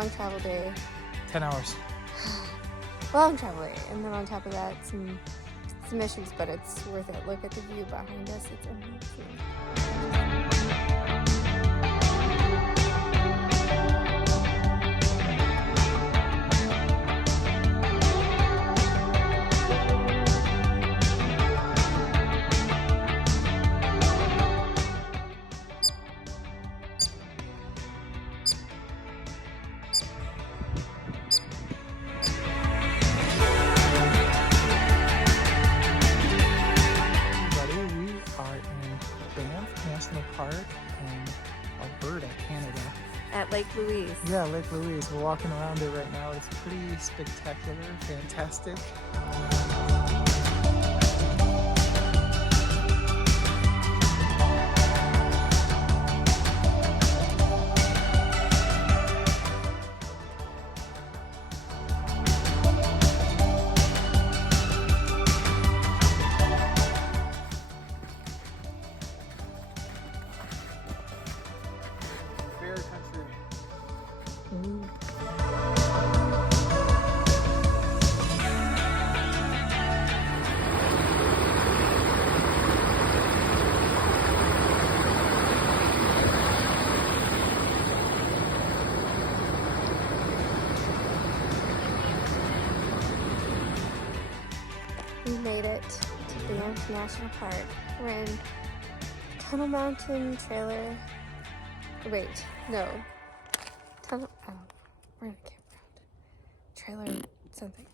long travel day. 10 hours. Long travel day. And then on top of that, some issues, but it's worth it. Look at the view behind us. It's amazing. Everybody, we are in Banff National Park in Alberta, Canada. At Lake Louise. Yeah, Lake Louise. We're walking around it right now. It's pretty spectacular, fantastic. Bear country. We made it to Banff National Park. We're in Tunnel Mountain Trailer. Wait, no. Tunnel. Oh, we're in a campground. Trailer something.